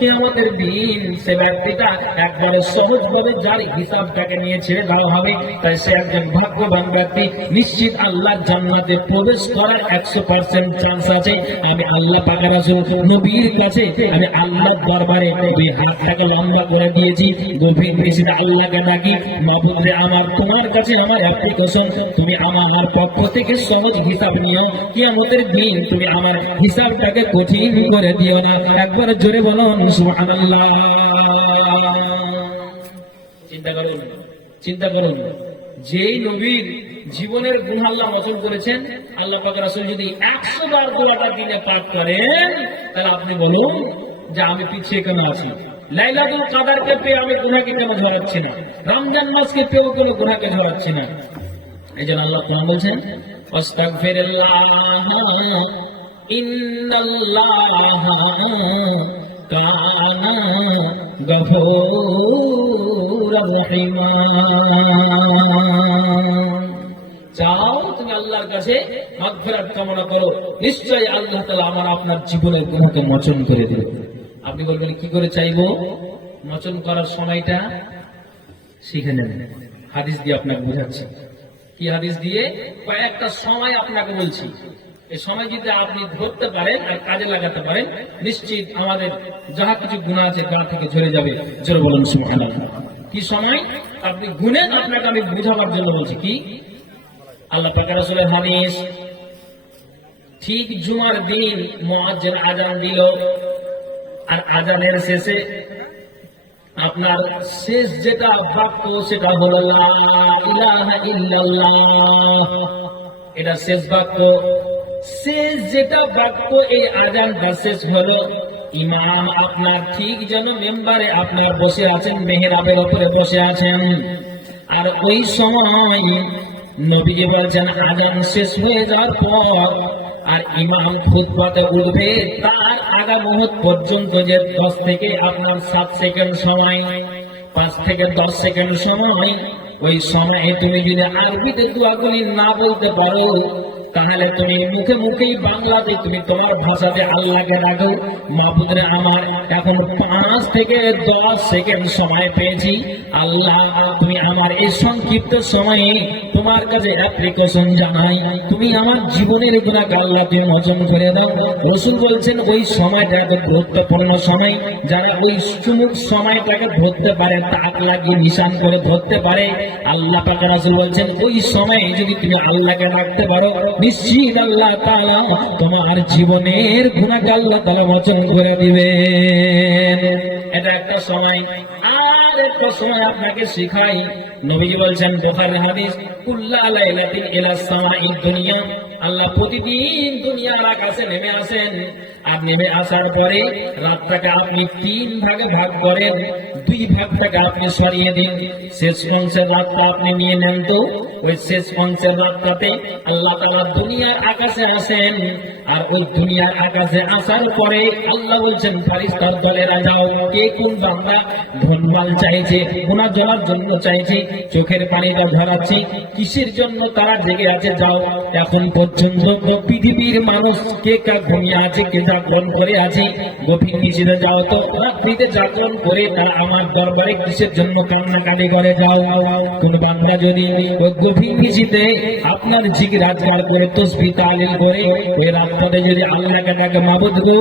কিয়ামতের দিন সে ব্যক্তিটা একবারে সহজভাবে যার হিসাবটাকে নিয়ে ছেড়ে দেওয়া হবে, তাই সে একজন ভাগ্যবান ব্যক্তি। নিশ্চিত আল্লাহ জান্নাতে প্রবেশ করার 100% চান্স আছে। আমি আল্লাহ পাক রাসূল নবীর কাছে আমি আল্লাহর দরবারে ওই হাতটাকে লম্বা করে দিয়েছি, গভীর নিশিতে আল্লাহকে ডাকি, মাবুদ রে আমার তোমার কাছে আমার অ্যাপ্লিকেশন, তুমি আমার পক্ষ থেকে সহজ হিসাব নিও, কিয়ামতের দিন তুমি আমার হিসাবটাকে কঠিন করে দিও না। একবার জোরে বলুন সুবহানাল্লাহ। চিন্তা করুন যেই নবীর জীবনের গুনাহ আল্লাহ মোচন করেছেন, আল্লাহ পাক রাসূল যদি 100 বার দোয়াটা দিনে পাঠ করেন, তাহলে আপনি বলুন যে আমি পিছিয়ে কেন আছি? লাইলাতুল কদরকে পেয়ে আমি গুনাহকে কেন ধরাচ্ছি না? রমজান মাসকে পেয়েও কেন গুনাহকে ধরাচ্ছি না? এইজন্য আল্লাহ কোরআন বলছেন, আস্তাগফিরুল্লাহ ইন্নাল্লাহ কানা গফুরুর রহিমা। চাও তুমি আল্লাহর কাছে মাগফিরাত কামনা করো, নিশ্চয়ই আল্লাহ তাআলা আমার আপনার জীবনের গুনাহকে মোচন করে দেবে। আপনি বলবেন কি করে চাইবো? মোচন করার সময়টা শিখে নেন, হাদিস দিয়ে আপনাকে বোঝাচ্ছি। কি হাদিস দিয়ে? কয়েকটা সময় আপনাকে বলছি, এই সময় যদি আপনি ধরতে পারেন আর কাজে লাগাতে পারেন, নিশ্চিত আমাদের যাহা কিছু গুনাহ আছে গা থেকে ঝরে যাবে। জোরে বলুন সুবহানাল্লাহ। কি সময়? আপনি গুনেন, আপনাকে আমি বুঝাবার জন্য বলছি। কি? আল্লাহ পাক রাসূলের হাদিস, ঠিক জুমার দিন মুয়াজ্জিন আযান দিল, আর আযানের শেষে আপনার শেষ যেটা বাক্য সেটা হলো লা ইলাহা ইল্লাল্লাহ। এটা শেষ বাক্য। শেষ যেটা বাক্য এই আযানটা শেষ হলো, ইমাম আপনার ঠিক যেন মেম্বারে আপনার বসে আছেন, মেহরাবের উপরে বসে আছেন, আর ওই সময় নবীজি বলছেন আযান শেষ হয়ে যাওয়ার পর আর ইমাম খুতবাতে উঠবে, তার আগা মুহূর্ত পর্যন্ত যে 10 থেকে আপনার 7 সেকেন্ড সময়, 5 থেকে 10 সেকেন্ড সময়, ওই সময়ে তুমি যদি আরবিতে দোয়াগুলি না বলতে পারো, তাহলে তুমি মুখে মুখেই বাংলাতে তুমি তোমার ভাষাতে আল্লাহকে ডাকো, মাবুদ রে আমার এখন 5 থেকে 10 সেকেন্ড সময় পেয়েছি, আল্লাহ তুমি আমার এই সংক্ষিপ্ত সময়ে তোমার কাছে অ্যাপ্লিকেশন জানাই, তুমি আমার জীবনের গুনাহকে আল্লাহ তুমি মোচন করে দাও। রাসূল বলছেন ওই সময়টা এত গুরুত্বপূর্ণ সময়, যারা ওই চুমুক সময়টাকে ধরতে পারে, তাক লাগিয়ে নিশান করে ধরতে পারে, আল্লাহ পাক রাসূল বলছেন ওই সময়ে যদি তুমি আল্লাহকে ডাকতে পারো, নিশ্চিত আল্লাহ তাআলা তোমার জীবনের গুনাহকে আল্লাহ তাআলা মোচন করে দিবেন। এটা একটা সময়। আর একটা সময় আপনাকে শিখাই, নবীজি বলছেন বুখারীর হাদিস, কুল্লা লাইলাতিন ইলা সামাঈদ দুনিয়া, আল্লাহ প্রতিদিন দুনিয়ার আকাশে নেমে আসেন, আর নেমে আসার পরে রাতটাকে আপনি 3 ভাগে ভাগ করেন, 2 ভাগটাকে আপনি সরিয়ে দিন, শেষ অংশের রাতটা আপনি নিয়ে নেন। তো ওই শেষ অংশের রাতটাতে আল্লাহ তাআলা দুনিয়ার আকাশে আসেন, আর ওই দুনিয়ার আকাশে আসার পরে আল্লাহ বলছেন ফেরেশতার দলেরা যাও, কে কোন বান্দা ধনমাল চাইছে, গুনাহ ঝরার জন্য চাইছে, চোখের পানিটা ঝরাচ্ছে, কিসের জন্য তারা জেগে আছে, যাও। এখন পর্যন্ত পৃথিবীর মানুষ কে কা ঘুমিয়ে আছে, কে জাগরণ করে আছে, গভীর নিশিতে যাও তো, রাত্রিতে জাগরণ করে তারা আমার দরবারে কিসের জন্য কান্নাকাটি করে, যাও। কোন বান্দা যদি ওই গভীর নিশিতে আপনার জিকির আজকার করে তসবিহ তাহলিল করে ওই রাতটাতে যদি আল্লাহকে ডাকে, মাবুদ গো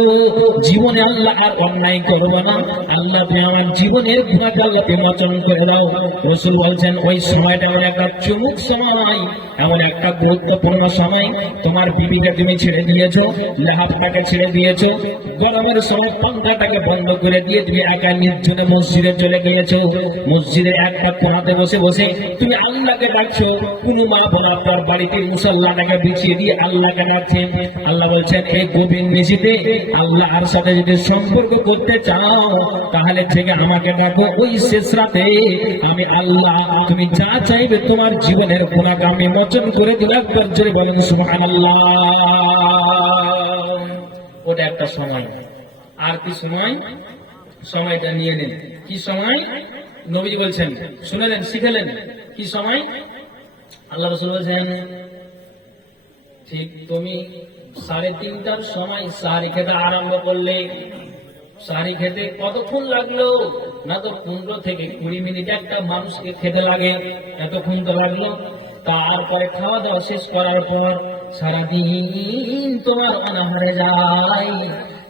জীবনে আল্লাহ আর অন্যায় করব না, আল্লাহ তুমি আমার জীবনের গুনাহকে আল্লাহ তুমি মোচন করে দাও। রাসূল বলছেন ওই সময়টা এমন একটা চুমুক সময়, এমন একটা গুরুত্বপূর্ণ সময়, তোমার বিবিকে তুমি ছেড়ে দিয়েছো, লেহাপটাকে ছেড়ে দিয়েছো, গরমের সময় পাঙ্খাটাকে বন্ধ করে দিয়ে তুমি একা নির্জনে মসজিদে চলে গিয়েছো, মসজিদে একটা কোণাতে বসে বসে তুমি আল্লাহকে ডাকছো, কোনো মা বোন আপনার বাড়িতে মুসল্লাটাকে বিছিয়ে দিয়ে আল্লাহকে ডাকছেন। আল্লাহ বলছেন এই গভীর নিশিতে আল্লাহর সাথে যদি সম্পর্ক করতে চাও, তাহলে থেকে আমাকে ডাকো, ওই শেষ রাতে আমি আল্লাহ তুমি যা চাইবে তোমার জীবনের গুনাহকে আমি মোচন করে দিলাম। একবার জোরে বলেন সুবহানাল্লাহ। ওটা একটা সময়। আর কি সময়? সময়টা নিয়ে নিন। কি সময়? নবীজি বলছেন, শুনেলেন, শিখেলেন। কি সময়? আল্লাহ রাসূল বলছেন ঠিক তুমি 3:30টার সময় সাহরি খেতে আরম্ভ করলে, সারি খেতে কতক্ষণ লাগলো? না তো 15 থেকে 20 মিনিট একটা মানুষকে খেতে লাগে, এতক্ষণ তো লাগলো। তারপরে খাওয়া দাওয়া শেষ করার পর সারাদিন তোমার অনাহারে যায়।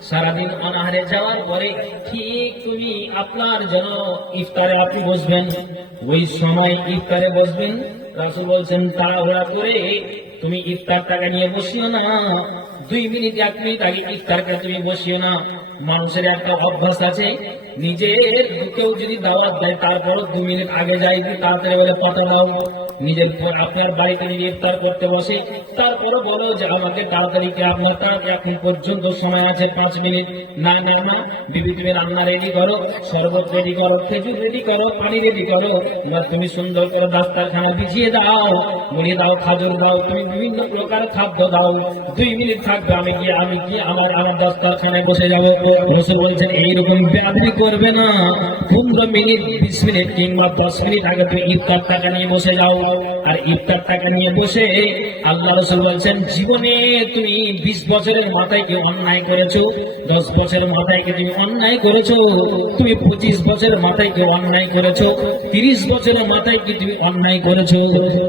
সারাদিন অনাহারে যাওয়ার পরে ঠিক তুমি আপনার জন্য ইফতারে আপনি বসবেন, ওই সময় ইফতারে বসবেন। রাসূল বলছেন তাড়াহুড়া করে তুমি ইফতারটাকে নিয়ে বসিও না, 2 মিনিট 1 মিনিট আগে ইফতারকে তুমি বসিও না। মানুষের একটা অভ্যাস আছে, নিজের কেউ যদি দাওয়াত দেয় তারপরও 2 মিনিট আগে যাই, তাড়াতাড়ি বলে পাঠা দাও। নিজের আপনার বাড়িতে নিজে ইফতার করতে বসে, তারপরও বলো যে আমাকে তাড়াতাড়ি আপনার তাড়াতাড়ি এখন পর্যন্ত সময় আছে 5 মিনিট। না না না, বিবি তুমি রান্না রেডি করো, শরবত রেডি করো, খেজুর রেডি করো, পানি রেডি করো, না তুমি সুন্দর করে দাস্তারখানা বিছিয়ে দাও, মুড়ি দাও, খাজুর দাও, তুমি বিভিন্ন প্রকার খাদ্য দাও। 2 মিনিট থাকবে, আমি গিয়ে আমার দাস্তারখানায় বসে যাবো। রাসূল বলছেন এইরকম বেয়াদবি করবে না। 15 মিনিট 20 মিনিট কিংবা 10 মিনিট আগে তুমি ইফতার টাকা নিয়ে বসে যাও। আর ইফতার টাকা নিয়ে বসে আল্লাহ রাসূল বলছেন জীবনে তুমি 20 বছরের মাথায় কি অন্যায় করেছো, 10 বছরের মাথায় কি তুমি অন্যায় করেছো, তুমি 25 বছরের মাথায় কি অন্যায় করেছো, 30 বছরের মাথায় কি তুমি অন্যায় করেছো,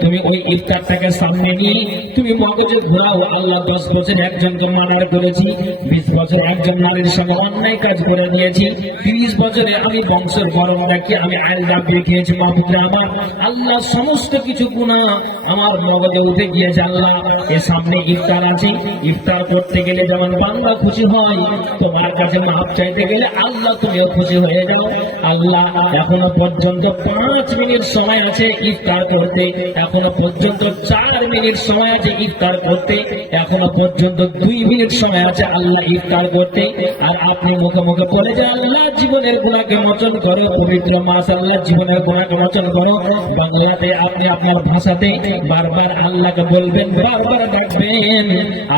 তুমি ওই ইফতারটাকে সামনে নিয়ে তুমি মগজে ঘোরাও আল্লাহ 10 বছর একজনকে মার্ডার করেছি, 20 বছর একজন নারীর সঙ্গে অন্যায় কাজ করে দিয়েছি, 30 বছরে আমি বংশের গরম রাখি, আমি আইল দাবিয়ে খেয়েছি। মাহবুবরা আমার, আল্লাহ সমস্ত কিছু গুনাহ আমার মগজে উঠে গিয়েছে। আল্লাহ এর সামনে ইফতার আছে, ইফতার করতে গেলে যেমন বান্দা খুশি হয়, তোমার কাছে মাপ চাইতে গেলে আল্লাহ তুমিও খুশি হয়ে যাও। আল্লাহ এখনো পর্যন্ত 5 মিনিট সময় আছে ইফতার করতে, এখনো পর্যন্ত 4 মিনিট সময় আছে ইফতার করতে, এখনো পর্যন্ত 2 মিনিট সময় আছে আল্লাহ ইফতার করতে। আর আপনি মুখে মুখে বলে যে আল্লাহ জীবনের গুনাহকে মোচন করো, পবিত্র মাস আল্লাহ জীবনের গুনাহকে মোচন করো। বাংলাতে আপনি আপনার ভাষাতে বারবার আল্লাহকে বলবেন, বারবার ডাকবেন।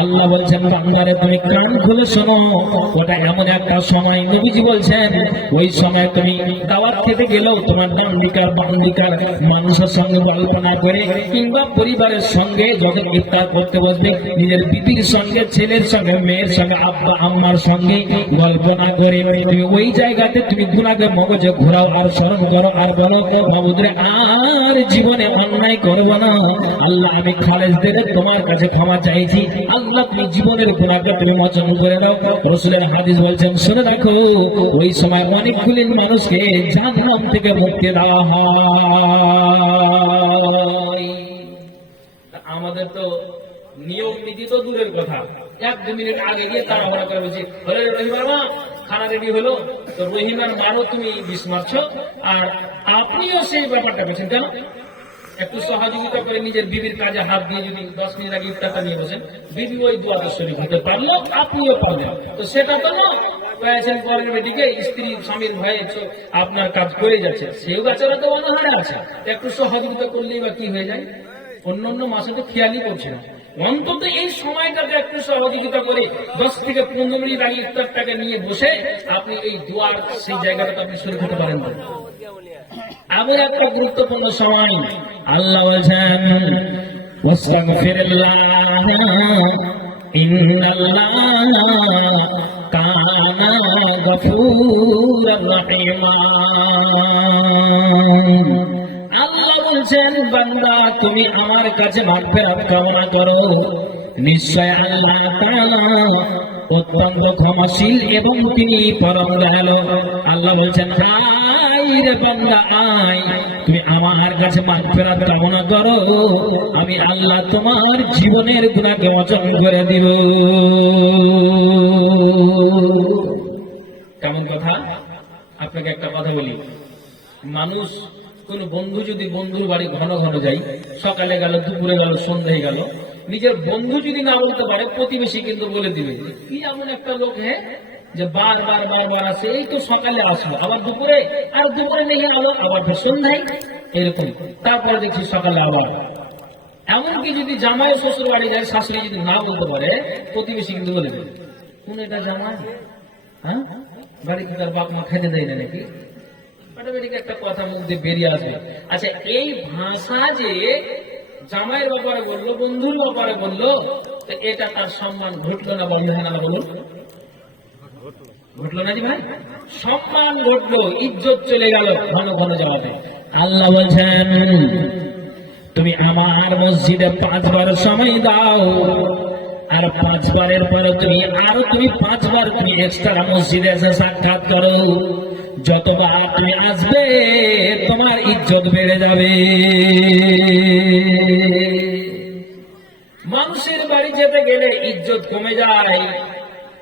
আল্লাহ বলছেন বান্দারে তুমি কান খুলে শোনো, ওটা এমন একটা সময় নবীজি বলছেন ওই সময় তুমি দাওয়াত খেতে গেলেও তোমার ডান্ডিকার বান্ডিকার মানুষের সঙ্গে গল্প না করে কিংবা পরিবারের সঙ্গে যখন ইফতার করতে বসবে নিজের বিবির সঙ্গে, ছেলের সঙ্গে, মেয়ের সঙ্গে, আব্বা আম্মার সঙ্গে গল্প না করে তুমি ওই জায়গাতে তুমি গুনাহকে মগজে ঘোরাও আর স্মরণ করো আর বলো মাবুদরে আর জীবনে অন্যায় করবো না। আল্লাহ আমি খালেজ দিলে তোমার কাছে ক্ষমা চাইছি, আল্লাহ তুমি জীবনের গুনাহকে তুমি মোচন করে দাও। রাসূলের হাদিস বলছেন শুনে রাখো ওই সময় অনেকগুলি মানুষকে জাহান্নাম থেকে মুক্তি দেওয়া হয়। আমাদের তো নিয়ম নীতি তো দূরের কথা, 1-2 মিনিট আগে গিয়ে তাড়াহুড়া করে বলছি রহিমা খানা রেডি হলো, তো রহিমার মারও তুমি বিষ মারছো আর আপনিও সেই ব্যাপারটা পেয়েছেন কেন? একটু সহযোগিতা করে নিজের বিবির কাজে হাত দিয়ে যদি 10 মিনিট আগে ইফতারটা নিয়ে বসেন, বিবি ওই দোয়াতে শরীর হতে পারলো, আপনিও পারলেন। তো সেটা তো না পেয়েছেন পরের বেটিকে, স্ত্রী স্বামীর ভয়ে আপনার কাজ করে যাচ্ছে, সেও বেচারা তো অনাহারে আছে, একটু সহযোগিতা করলেই বা কি হয়ে যায়? অন্য মাসে তো খেয়ালই করছে না, অন্তত এই সময়টাকে একটু সহযোগিতা করে 10 থেকে 15 মিনিট আগে ইফতারটাকে নিয়ে বসে আপনি এই দোয়ার সেই জায়গাটাতে আপনি শরীর হতে পারেন না। আবার একটা গুরুত্বপূর্ণ সময় আল্লাহ বলছেন ওয়াস্তাগফিরুল্লাহ ইন্নাল্লাহ কানা গফুরুর রহিমা। আল্লাহ বলছেন বান্দা তুমি আমার কাছে মাগফিরাত কামনা করো, নিশ্চয় আল্লাহ তাআলা অত্যন্ত ক্ষমাশীল এবং তিনি পরম দয়ালু। আল্লাহ বলছেন আয় রে বান্দা আয়, তুমি আমার কাছে মাগফিরাত কামনা করো, আমি আল্লাহ তোমার জীবনের গুনাহকে মোচন করে দিব। কেমন কথা? আপনাকে একটা কথা বলি, মানুষ কোন বন্ধু যদি বন্ধুর বাড়ি ঘন ঘন যায়, সকালে গেল, দুপুরে গেল, সন্ধ্যায় গেল, নিজের বন্ধু যদি না বলতে পারে প্রতিবেশী কিন্তু বলে দিবে কি এমন একটা লোক হ্যাঁ যে বারবার আসে, এই তো সকালে আসলো আবার দুপুরে, আর দুপুরে নেই আলো আবার সন্ধ্যায়, এরকম। তারপরে দেখছি সকালে আবার। এমনকি যদি জামাই শ্বশুর বাড়ি যায়, শাশুড়ি যদি না বলতে পারে প্রতিবেশী কিন্তু বলে দেবে কোন এটা জামাই, হ্যাঁ বাড়িতে তার বাপ মা খেতে দেয় না নাকি, অটোমেটিক একটা কথা মুখ দিয়ে বেরিয়ে আসবে। আচ্ছা এই ভাষা যে জামাইয়ের ব্যাপারে বললো, বন্ধুর ব্যাপারে বললো, তো এটা তার সম্মান ঘটলো না বন্ধ হয় না বলুন? ঘটলো না জি ভাই? সম্মান ঘটলো, ইজ্জত চলে গেল ঘন ঘন যাওয়াতে। আল্লাহ বলছেন তুমি আমার মসজিদে 5 বার সময় দাও, আর 5 বারের পরে তুমি 5 বার তুমি এক্সট্রা মসজিদে এসে সাক্ষাৎ করো। যতবার তুমি আসবে তোমার ইজ্জত বেড়ে যাবে। মানুষের বাড়ি যেতে গেলে ইজ্জত কমে যায়,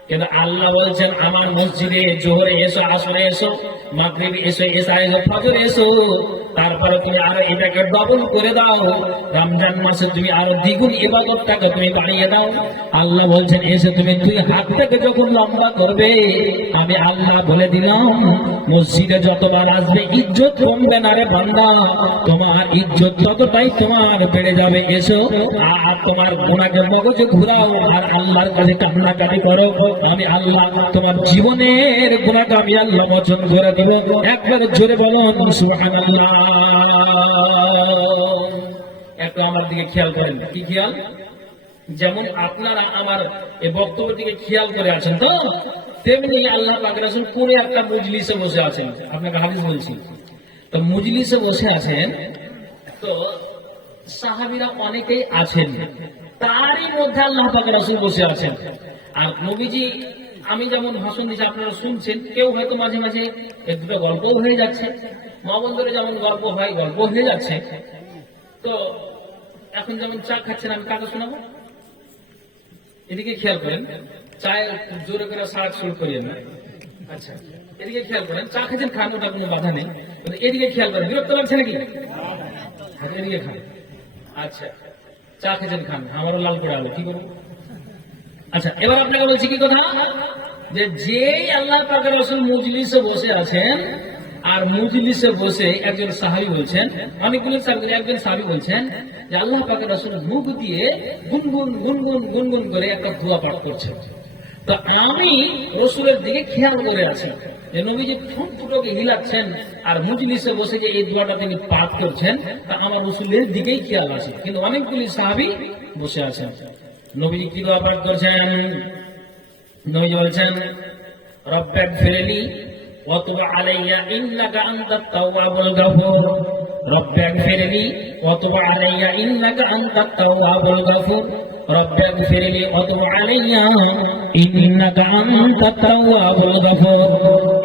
কিন্তু আল্লাহ বলছেন আমার মসজিদে জোহরে এসো, আসরে এসো, মাগরিবে এসো, এশায় এসো, ফজরে এসো, তারপরে তুমি আরো এটাকে ডবল করে দাও। রমজান মাসে তুমি আরো দ্বিগুণ ইবাদতটাকে তুমি বাড়িয়ে দাও। আল্লাহ বলছেন এসে তুমি 2 হাতটাকে যখন লম্বা করবে, আমি আল্লাহ বলে দিলাম মসজিদে যতবার আসবে ইজ্জত কমবে না রে বান্দা, তোমার ইজ্জত ততটাই তোমার বেড়ে যাবে। এসো আর তোমার গুনাহকে মগজে ঘুরাও আর আল্লাহর কাছে কান্নাকাটি করো, আমি আল্লাহ তোমার জীবনের গুনাহকে আমি আল্লাহ মোচন করে দিব। একবার জোরে বলুন সুবহানাল্লাহ। একটু আমার দিকে খেয়াল করেন। কি খেয়াল? যেমন আপনারা আমার এই বক্তব্য দিকে খেয়াল করে আছেন তো, তেমনি আল্লাহ পাক রাসূল কোন একটা মজলিসে বসে আছেন। আপনাকে হাদিস বলছি, তো মজলিসে বসে আছেন, তো সাহাবীরা অনেকেই আছেন, তারই মধ্যে আল্লাহ পাক রাসূল বসে আছেন। আর নবীজি আমি যেমন ভাষণ দিচ্ছি আপনারা শুনছেন, কেউ হয়তো মাঝে মাঝে এক দুটো গল্প হয়ে যাচ্ছে, মা বন্ধুরা যেমন গল্প হয় গল্প হয়ে যাচ্ছে। তো এখন যেমন চা খাচ্ছেন, আমি কাকে শোনাবো? এদিকে খেয়াল করেন, চায় জোরে করে সারাট শুরু করিয়ে না। আচ্ছা, এদিকে খেয়াল করেন, চা খাচ্ছেন খান, ওটা কোনো বাধা নেই, এদিকে খেয়াল করেন, বিরক্ত লাগছে নাকি? এদিকে খান। আচ্ছা, চা খেয়েছেন খান, আমারও লাল করে আলো, কি করবো? আচ্ছা, এবার আপনাকে বলছি কি কথা, যে যেই আল্লাহ পাকের রাসূল মজলিসে বসে আছেন, আর মজলিসে বসে একজন সাহাবী বলছেন, অনেকগুলো সাহাবী, একজন সাহাবী বলছেন যে আল্লাহ পাকের রাসূল মুখ দিয়ে গুনগুন গুনগুন গুনগুন করে একটা দোয়া পাঠ করছেন। তো আমি রাসূলের দিকে খেয়াল করে আছি যে নবীজি ঠোঁট দুটোকে হিলাচ্ছেন আর মজলিসে বসে যে এই দোয়াটা তিনি পাঠ করছেন, তা আমার রাসূলের দিকেই খেয়াল আছে, কিন্তু অনেকগুলি সাহাবী বসে আছেন। নবীজি কি দোয়া পাঠ করছেন? নবীজি বলছেন রব্বিগফিরলি ওয়া তুব আলাইয়া ইন্নাকা আনতাত তাওয়াবুল গফুর, রব্বিগফিরলি ওয়া তুব আলাইয়া ইন্নাকা আনতাত তাওয়াবুল গফুর, রব্বিগফিরলি ওয়া তুব আলাইয়া ইন্নাকা আনতাত তাওয়াবুল গফুর।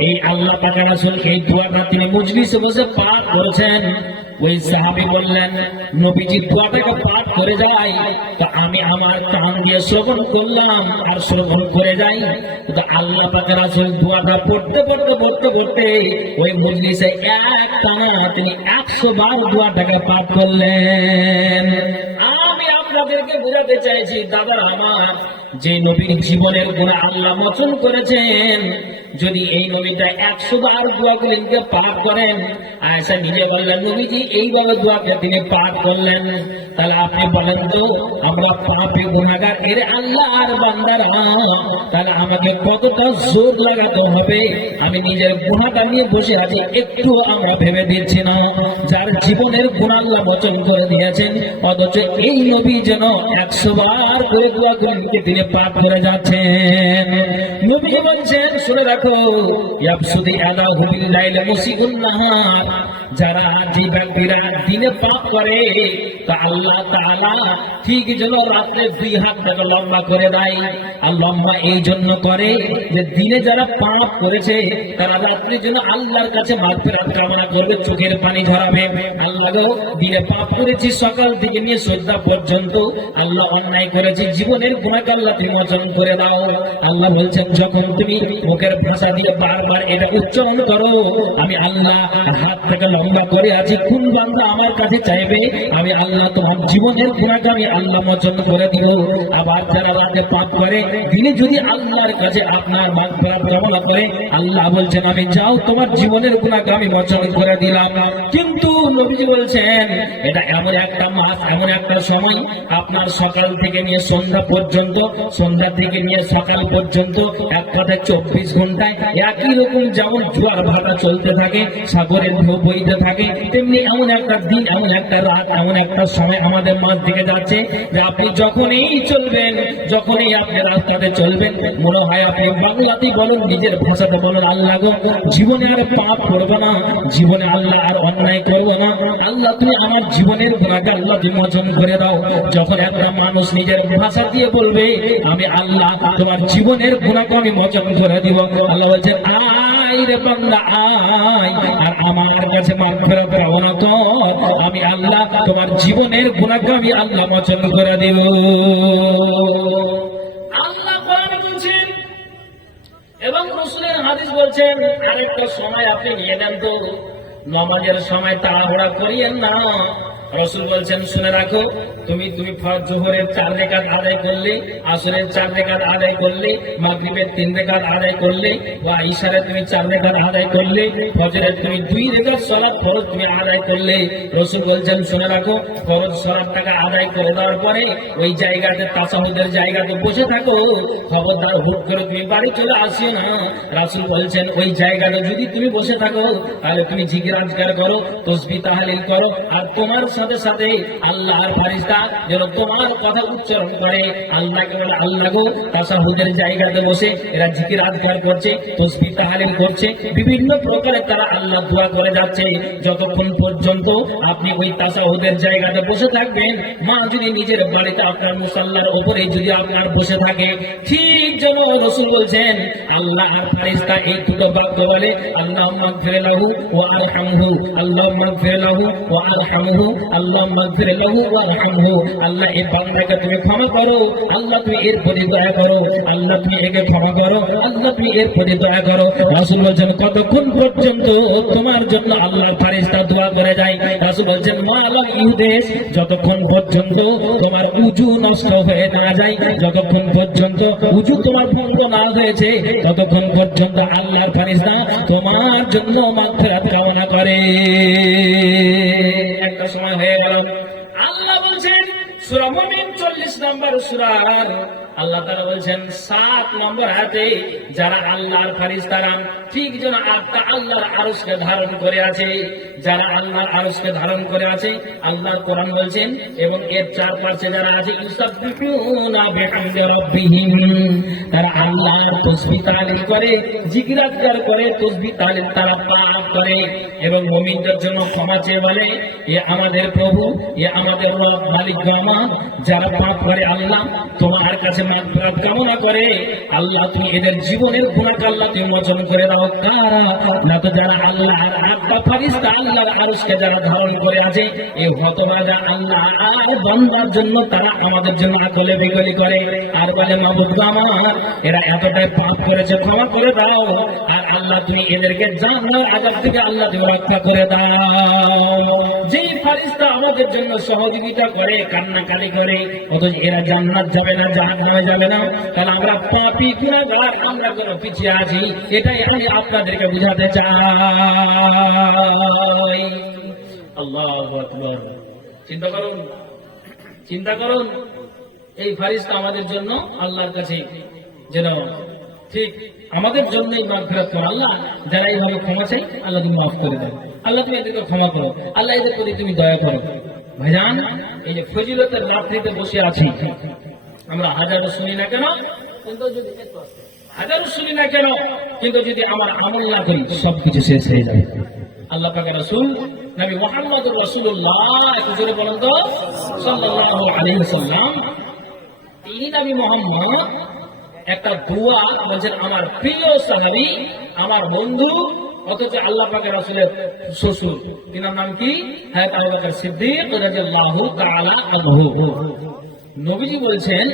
এই আল্লাহ পাকের রাসূল এই দোয়াটা তিনি মজলিসে বসে পাঠ করেছেন। ওই সাহাবী বললেন নবীজি দোয়াটাকে পাঠ করে যায়, তো আমি আমার কান দিয়ে শ্রবণ করলাম আর শ্রবণ করে যাই। তো আল্লাহ পাকের রাসূল দোয়াটা পড়তে পড়তে পড়তে পড়তে ওই মজলিসে এক টানা তিনি 100 বার দোয়াটাকে পাঠ করলেন। আমি আপনাদেরকে বোঝাতে চাইছি দাদা আমার, যে নবীর জীবনের গুনাহ আল্লাহ মোচন করেছেন, যদি এই নবীটা 100 বার দোয়াগুলিকে পাঠ করেন, আয়েশা নিজে বললেন নবীজি এইভাবে দোয়াকে তিনি পাঠ করলেন, তাহলে আপনি বলেন তো আমরা পাপী গুনাহগার এর আল্লাহর বান্দারা, তাহলে আমাকে কতটা জোর লাগাতে হবে? আমি নিজের গুনাহটা নিয়ে বসে আছি, একটু আমরা ভেবে দিচ্ছি না, যার জীবনের গুনাহ আল্লাহ মোচন করে দিয়েছেন, অথচ এই নবী যেন 100 বার করে দোয়াগুলিকে তিনি পাঠ করে যাচ্ছেন। নবী বলছেন শুনে রাখো, ইয়াবসুদি আলাহু বিল-লাইলি মুসিউন নাহার, যারা যে ব্যক্তিরা দিনে পাপ করে তা আল্লাহ তাআলা ঠিক যেন রাতে 2 হাত থেকে লম্বা করে দেয়। আর লম্বা এই জন্য করে যে দিনে যারা পাপ করেছে তারা রাত্রে যেন আল্লাহর কাছে মাগফিরাত কামনা করবে, চোখের পানি ঝরাবে। আল্লাহ গো, দিনে পাপ করেছি সকাল থেকে নিয়ে সন্ধ্যা পর্যন্ত, আল্লাহ অন্যায় করেছি, জীবনের গুনাহকে আল্লাহ তুমি মোচন করে দাও। আল্লাহ বলছেন যখন তুমি মুখের ভাষা দিয়ে বারবার এটা উচ্চারণ করো, আমি আল্লাহ হাত থেকে লম্বা করে আছি, কোন বান্দা আমার কাছে চাইবে, আমি আল্লাহ তোমার জীবনের গুনাহকে আমি আল্লাহ মোচন করে দিব। আবার যারা রাতে পাপ করে দিনে যদি আল্লাহর কাছে আপনার মাগফিরাত কামনা করে, আল্লাহ বলছেন আমি যাও তোমার জীবনের গুনাহকে আমি মোচন করে দিলাম। কিন্তু নবীজি বলছেন এটা এমন একটা মাস, এমন একটা সময়, আপনার সকাল থেকে নিয়ে সন্ধ্যা পর্যন্ত, সন্ধ্যা থেকে নিয়ে সকাল পর্যন্ত, এক কথায় 24 ঘন্টায় একই রকম যেমন জোয়ার ভাটা চলতে থাকে, সাগরের ঢেউ বইতে মধ্যে থাকে, তেমনি এমন একটা দিন, এমন একটা রাত, এমন একটা সময় আমাদের মাঝ থেকে যাচ্ছে যে আপনি যখনই চলবেন, যখনই আপনি রাস্তাতে চলবেন, মনে হয় আপনি বাংলাতেই বলেন, নিজের ভাষাতে বলেন, আল্লাহ গো জীবনে আর পাপ করবো না, জীবনে আল্লাহ আর অন্যায় করবো না, আল্লাহ তুমি আমার জীবনের গুনাহকে আল্লাহ তুমি মোচন করে দাও। যখন একটা মানুষ নিজের ভাষা দিয়ে বলবে আমি আল্লাহ তোমার জীবনের গুনাহকে আমি মোচন করে দিব, আল্লাহ বলছেন আয় রে বান্দা আয়, আর আমার কাছে মাগফিরাত পাওনা কর, আমি আল্লাহ তোমার জীবনের গুনাহকে আমি আল্লাহ মোচন করে দেব। আল্লাহ কোরআনে বলছেন এবং মুসলিম হাদিস বলছেন, আরেকটা সময় আপনি নিয়ে নেন তো, নামাজের সময় তাড়াহুড়া করিয়েন না। রাসূল বলছেন শুনে রাখো, তুমি জোহরের 4 রাকাত আদায় করলে, আসরের 4 রাকাত আদায় করলে, মাগরিবের 3 রাকাত আদায় করলে, ওয়া ইশারের তুমি 4 রাকাত আদায় করলে, ফজরের তুমি 2 রাকাত সালাত ফরজ তুমি আদায় করলে। রাসূল বলছেন শুনে রাখো, ফরজ সালাতটাকে আদায় করে দেওয়ার পরে ওই জায়গাতে তাসাহুদের জায়গাতে বসে থাকো, খবরদার হুট করে তুমি বাড়ি চলে আসিও না। রাসূল বলছেন ওই জায়গাতে যদি তুমি বসে থাকো তাহলে তুমি জিকির আজকার করো, তাসবিহ তাহলিল করো, আর তোমার সাথে সাথে আল্লাহর ফেরেশতা যেন তোমার কথা উচ্চারণ করে। আল্লাহকে বলে আল্লাহ গো, তাসাহুদের জায়গাতে বসে এরা জিকির আজকার করছে, তাসবিহ তাহলিল করছে, বিভিন্ন প্রকারে তারা আল্লাহ দোয়া করে যাচ্ছে। যতক্ষণ পর্যন্ত আপনি ওই তাসাহুদের জায়গাতে বসে থাকবেন, মা যদি নিজের বাড়িতে আপনার মুসাল্লার উপরে যদি আপনার বসে থাকে, ঠিক যেন রাসূল বলছেন আল্লাহ আর ফেরেশতা এই দুটো বাক্য বলে আল্লাহুম্মা গফির লাহু ওয়া আরহামহু, আল্লাহুম্মা গফির লাহু ওয়া আরহামহু, আল্লাহুম্মা গফির লাহু ওয়া আরহামহু। আল্লাহ এই বান্দাকে তুমি ক্ষমা করো, আল্লাহ তুমি এর প্রতি দয়া করো, আল্লাহ তুমি একে ক্ষমা করো, আল্লাহ তুমি এর প্রতি দয়া করো। রাসূল বলেন কতক্ষণ পর্যন্ত তোমার জন্য আল্লাহর ফেরেশতা দোয়া করে যায়? রাসূল বলেন মালাম ইউদেশ, যতক্ষণ পর্যন্ত তোমার উযু নষ্ট হয়ে না যায়, যতক্ষণ পর্যন্ত উযু তোমার ভঙ্গ না হয়েছে, ততক্ষণ পর্যন্ত আল্লাহর ফেরেশতা তোমার জন্য মাগফিরাত কামনা করে। একটা সময় হয়ে গেল, আল্লাহ বলছেন সূরা মুমিন 40 নম্বর সূরা, আল্লাহ তাআলা বলছেন 7 নম্বর আয়াতে, যারা আল্লাহর ফেরেশতারা ঠিক যেন আল্লাহর আরশকে ধারণ করে আছে, যারা আল্লাহর আরশকে ধারণ করে আছে, আল্লাহর কোরআন বলছেন, এবং এর চারপাশে যারা আছে ইউসাব্বিহুনা বিহামদি রাব্বিহিম, তারা আল্লাহর তাসবিহ তাহলিল করে, জিকির আজকার করে, তাসবিহ তাহলিল তারা পাঠ করে, এবং মুমিনদের জন্য ক্ষমা চেয়ে বলে এ আমাদের প্রভু, এ আমাদের রব, মালিক আমার, যারা পাপ করে আল্লাহ তোমার কাছে মাগফিরাত কামনা করে, আল্লাহ তুমি এদের জীবনের গুনাহকে আল্লাহ তুমি মোচন করে দাও। কারা না তো যারা আল্লাহর আব্বা ফেরেশতা আল্লাহর আরশকে যারা ধারণ করে আছে, এই হতভাগা আল্লাহ আর বান্দার জন্য তারা আমাদের জন্য আকলে বিকলি করে আর বলে মাবুদ আমার, এরা এতটাই পাপ করেছে, ক্ষমা করে দাও, আর আল্লাহ তুমি এদেরকে জাহান্নামের আযাব থেকে আল্লাহ তুমি রক্ষা করে দাও। যেই ফেরেশতা আমাদের জন্য সহযোগিতা করে, কান্নাকাটি করে, অথচ এরা জান্নাত যাবে না, জাহান্নামে যাবে না, তাহলে আমরা পাপী গুনাহগার, আমরা কোনো পিছিয়ে আছি, এটাই আমি আপনাদেরকে বুঝাতে চাই। আল্লাহু আকবার। চিন্তা করুন, চিন্তা করুন, এই ফেরেশতা আমাদের জন্য আল্লাহর কাছে যেন ঠিক আমাদের জন্যই মাগফিরাত করো। আল্লাহ যারা এইভাবে ক্ষমা চাই, আল্লাহ তুমি মাফ করে দাও, আল্লাহ তুমি এদেরকে ক্ষমা করো, আল্লাহ এদের প্রতি তুমি দয়া করো। ভাইজান, এই যে ফজিলতের রাত্রিতে বসে আছি, আমরা হাজারো শুনি না কেন, কিন্তু যদি হাজারো শুনি না কেন, কিন্তু যদি আমার আমল না করি সবকিছু শেষ হয়ে যাবে। আল্লাহ পাকের রাসূল নবী মুহাম্মদুর রাসূলুল্লাহ, একটু জোরে বলেন তো, সাল্লাল্লাহু আলাইহি ওয়াসাল্লাম, তিনি নবী মুহাম্মদ একটা দোয়া বলছেন, আমার প্রিয় সাহাবী, আমার বন্ধু, অথচ আল্লাহ পাকের রাসূলের শ্বশুর, তিনার নাম কি? হযরত আবু বকর সিদ্দিক রাদিয়াল্লাহু তাআলা আনহু। নবীজি বলছেন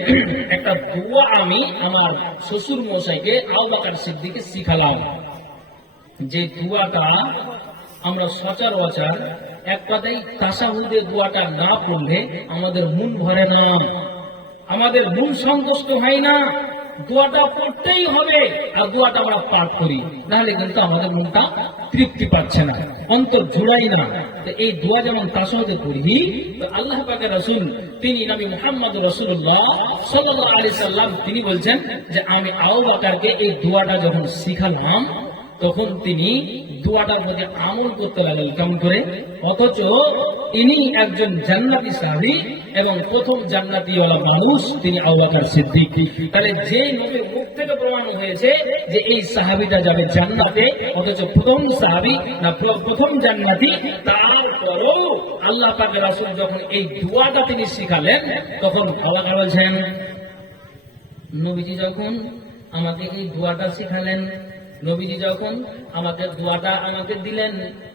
একটা দোয়া আমি আমার শ্বশুর মশাইকে আবু বকর সিদ্দিককে শিখালাম, যে দোয়াটা আমরা সচরাচর এক কথাই তাশাহুদের দোয়াটা না পড়লে আমাদের মন ভরে না, আমাদের মন সন্তুষ্ট হয় না। দোয়াটা পড়তেই হবে, আর দোয়াটা আমরা পাঠ করি, নাহলে কিন্তু আমাদের মনটা তৃপ্তি পাচ্ছে না, অন্তর জুড়াই না। তো এই দোয়া যেমন তাশাহুদে পড়ি, তো আল্লাহ পাকের রাসূল তিনি নবী মুহাম্মদুর রাসূলুল্লাহ সাল্লাল্লাহু আলাইহি সাল্লাম তিনি বলছেন যে আমি আবু বকরকে এই দোয়াটা যখন শিখালাম, তখন তিনি দোয়াটার প্রতি আমল করতে লাগলেন কেমন করে। অথচ ইনি একজন জান্নাতি সাহাবী এবং প্রথম জান্নাতীওয়ালা মানুষ তিনি আবু বকর সিদ্দিক। তাহলে যে নবীর মুখ থেকে প্রমাণ হয়েছে যে এই সাহাবীটা যাবে জান্নাতে, অথচ প্রথম সাহাবী না প্রথম জান্নাতি, তারপরেও আল্লাহ পাকের রাসূল যখন এই দোয়াটা তিনি শিখালেন, তখন আবু বকর বলছেন, নবীজি যখন আমাকে এই দোয়াটা শিখালেন, নবীজি যখন আমাকে দোয়াটা আমাকে দিলেন,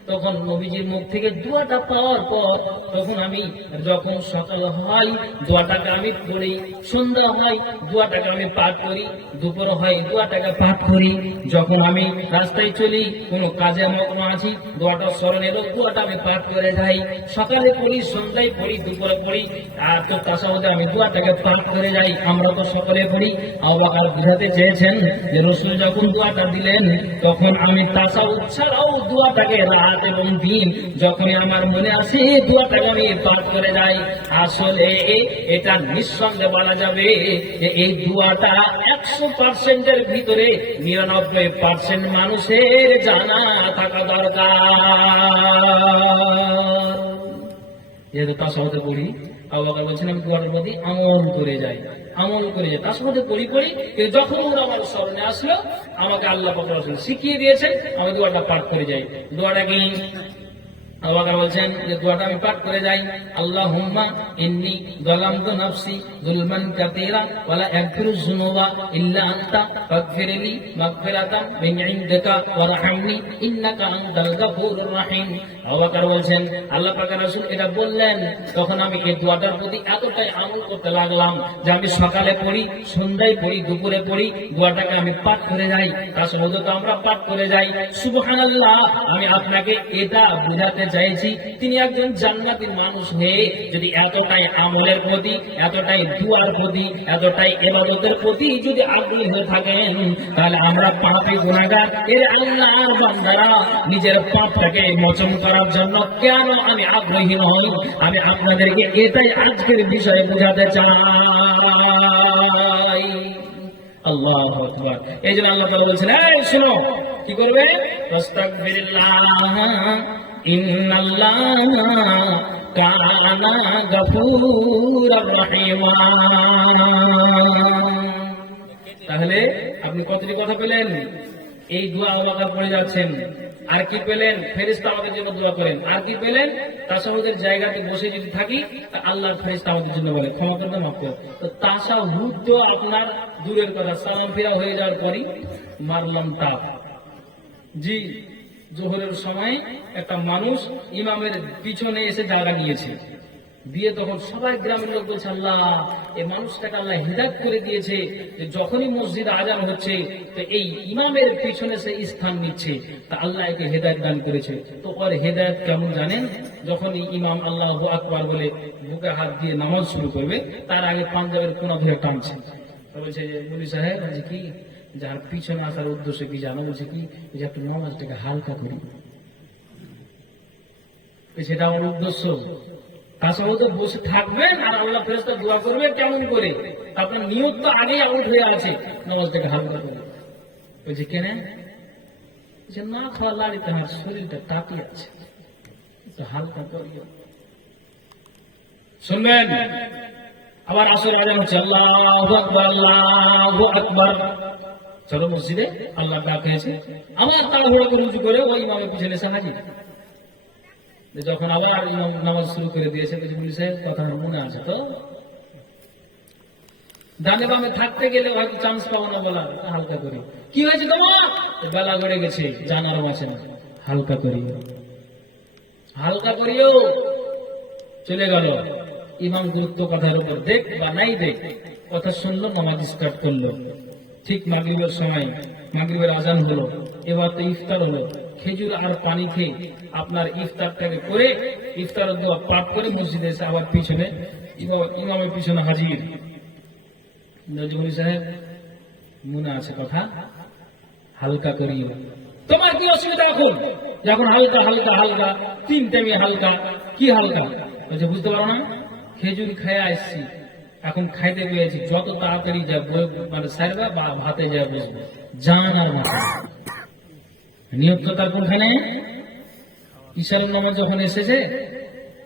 তখন নবীজির মুখ থেকে দোয়াটা পাওয়ার পর তখন আমি যখন সকাল হয় দোয়াটাকে আমি পড়ি, সন্ধ্যা হয় দোয়াটাকে আমি পাঠ করি, দুপুর হয় দোয়াটাকে পাঠ করি, যখন আমি রাস্তায় চলি কোনো কাজে মগ্ন আছি দোয়াটা স্মরণ এলো দোয়াটা আমি পাঠ করে যাই, সকালে পড়ি, সন্ধ্যায় পড়ি, দুপুরে পড়ি, আর তো তাসাউদে আমি দোয়াটাকে পাঠ করে যাই। আমরা তো সকলে পড়ি। আবু বকর বুঝাতে চেয়েছেন যে রাসূল যখন দোয়াটা দিলেন তখন আমি তাসাউদ ছাড়াও দোয়াটাকে রাত এবং দিন যখন আমার মনে আসে দোয়াটাকে আমি পাঠ করে যাই। আসলে এটা নিঃসন্দেহে বলা যাবে যে এই দোয়াটা 100% এর ভিতরে 99% মানুষের জানা থাকা দরকার। যেহেতু তাসাউদে পড়ি, আবু বকর বলছেন আমি দোয়াটার প্রতি আমল করে যাই, আমল করে যাই, তাসাউদে পড়ি, যখন আমার স্মরণে আসলো আমাকে আল্লাহ পাক রাসূল শিখিয়ে দিয়েছেন, আমি দোয়াটা পাঠ করে যাই। দোয়াটা কি? আবু বকর বলছেন যে দোয়াটা আমি পাঠ করে যাই, আল্লাহুম্মা ইন্নী যালামতু নাফসি যুলমান কাসীরা ওয়া লা ইয়াগফিরু যুনুবা ইল্লা আনতা ফাগফিরলি মাগফিরাতাম মিন ইনদিকা ওয়ারহামনি ইন্নাকা আনতাল গাফুরুর রহিম। আবু বকর বলছেন আল্লাহ পাকের রাসূল এটা বললেন, তখন আমি এই দোয়াটার প্রতি এতটাই আমল করতে লাগলাম যে আমি সকালে পড়ি, সন্ধ্যায় পড়ি, দুপুরে পড়ি, দোয়াটাকে আমি পাঠ করে যাই। তার সঙ্গে তো আমরা পাঠ করে যাই। সুবহানাল্লাহ, আমি আপনাকে এটা বুঝাতে চাইছি তিনি একজন জান্নাতি মানুষ হয়ে যদি এতটাই আমলের প্রতি, এতটাই দুয়ার প্রতি, এতটাই ইবাদতের প্রতি যদি আগ্রহী হয়ে থাকেন, তাহলে আমরা পাপী গুনাহগার এর আল্লাহর বান্দারা নিজের পাপটাকে মোচন করার জন্য কেন আমি আগ্রহী নই? আমি আপনাদেরকে এটাই আজকের বিষয়ে বোঝাতে চাই। আল্লাহু আকবার। এই জন্য আল্লাহ তাআলা বলেছেন, এই শোনো কি করবে, আস্তাগফিরুল্লাহ ইন্নাল্লাহা কানা গফুরুর রহিমা। তাহলে আপনি কতটি কথা পেলেন? এই দোয়া আবু বকর পড়ে যাচ্ছেন। আর কি পেলেন? ফেরেশতা আমাদের জন্য দোয়া করেন। আর কি পেলেন? তাশাহুদের জায়গাতে বসে যদি থাকি তা আল্লাহর ফেরেশতা আমাদের জন্য বলে ক্ষমা করতে, মাফ করো। তো তাশাহুদ তো আপনার দূরের কথা, সালাম ফিরা হয়ে যাওয়ার পরই মারলাম তাপ। জি, জোহরের সময় একটা মানুষ ইমামের পিছনে এসে জায়গা নিয়েছে, দিয়ে তখন সবাই গ্রামের লোক বলছে আল্লাহ এই মানুষটাকে আল্লাহ হিদায়াত করে দিয়েছে যে যখনই মসজিদ আজান হচ্ছে তো এই ইমামের পিছনে সে স্থান নিচ্ছে, তা আল্লাহ একে হেদায়েত দান করেছে। তো ওর হেদায়েত কেমন জানেন? যখনই ইমাম আল্লাহু আকবার বলে বুকে হাত দিয়ে নামাজ শুরু করবে তার আগে পাঞ্জাবের কোনা ধরে টানছে। তো বলছে যে মুফতি সাহেব বলছে কি, যার পিছনে আসার উদ্দেশ্য কি জানো? বলছে কি, যে একটু নামাজটাকে হালকা করি, সেটা আমার উদ্দেশ্য। তাসাউদে বসে থাকবেন আর আল্লাহ ফেরেশতা দোয়া করবে কেমন করে? আপনার নিয়ত তো আগেই আউট হয়ে আছে, নামাজটাকে হালকা করে। বলছে কেন? যে না খাওয়া লাড়িতে আমার শরীরটা তাতি আছে, হালকা করিও। শুনবেন, আবার আসর আজান হচ্ছে, আল্লাহু আকবার, আল্লাহু আকবার। চলো মসজিদে, আল্লাহ ডাক হয়েছে। আমার তাড়াহুড়ো করে উঁচু করে ওই ইমামের পিছনে এসে হাজির। যখন আবার ইমাম নামাজ শুরু করে দিয়েছে, কথা মনে আছে তো? ডানে বামে থাকতে গেলে হয়তো চান্স পাবো না বলার, হালকা করি। কি হয়েছে তোমার? বেলা গড়ে গেছে, জানারও আছে না, হালকা করি, হালকা করিও। চলে গেল ইমাম গুরুত্ব কথার উপর, দেখ বা নাই দেখ, কথা শুনলো, নামাজ স্টার্ট করলো। ঠিক মাগরিবের সময়, মাগরিবের আজান হলো, এবার তো ইফতার হলো। খেজুর আর পানি খেয়ে আপনার ইফতারটাকে করে, ইফতার দোয়া পাঠ করে মসজিদে এসে আবার পিছনে ইমামের পিছনে হাজির। নজরুল সাহেব মনে আছে কথা, হালকা করিও। তোমার কি অসুবিধা এখন? যখন হালকা হালকা হালকা, তিন টাইমে হালকা, কি হালকা? বলছে বুঝতে পারো না, খেজুর খেয়ে আসছি, এখন খাইতে পেয়েছি, যত তাড়াতাড়ি যাবো মানে সারবা বা ভাতে যা বসবো, জান আর মাথা। নিয়ত তো তার কোনখানে? ঈশার নামাজ যখন এসেছে,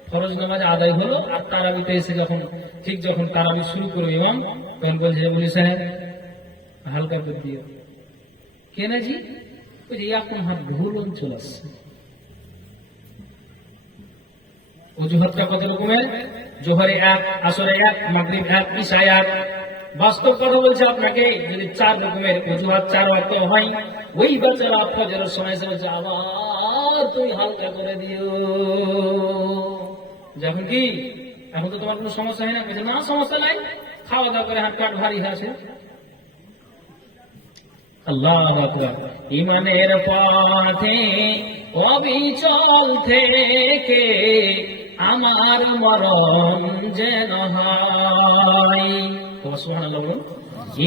ফরজ নামাজ আদায় হলো, আর তারাবিতে এসে যখন ঠিক যখন তারাবি শুরু করবো ইমাম, তখন বলছে বলি সাহেব হালকা করে দিও। কেন জি? ওই যে এখন হাত ভুল চলে আসছে। অজুহাতটা কত রকমের? জোহরে এক, আসরে এক, মাগরিব এক, ঈশা এক। বাস্তব কথা বলছে আপনাকে, যদি 4 রকমের অজুহাত 4 ওয়াক্ত হয়, ওই বাচ্চারা ফজরের সময় এসে বলছে আবার তুই হালকা করে দিও। যখন কি এখন তো তোমার কোনো সমস্যা হয় না? বলছে না সমস্যা নাই, খাওয়া দাওয়া করে হাত পাট ভারী আছে। আল্লাহু আকবার। ইমানের পথে অবিচল থেকে আমার মরণ যেন হয়। সুবহানাল্লাহ।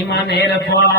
ইমানের পথ